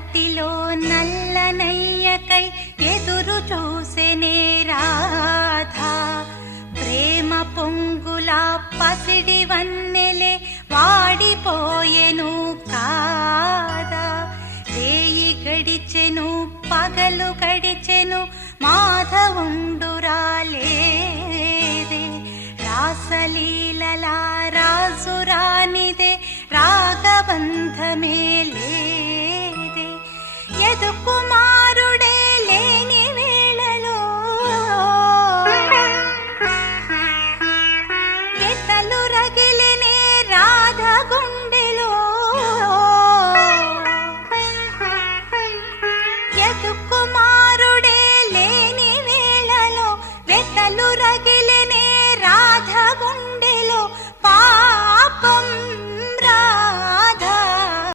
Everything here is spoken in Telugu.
వాటిలో నల్లనయ్యకై ఎదురు చూసెనే రాధా. ప్రేమ పొంగుల పసిడి వన్నెలే వాడిపోయెను కాదా. రేయి గడిచెను పగలు గడిచెను మాధవుండు రాలేదే. రాసలీలలా రాజు రానిదే రాగబంధమే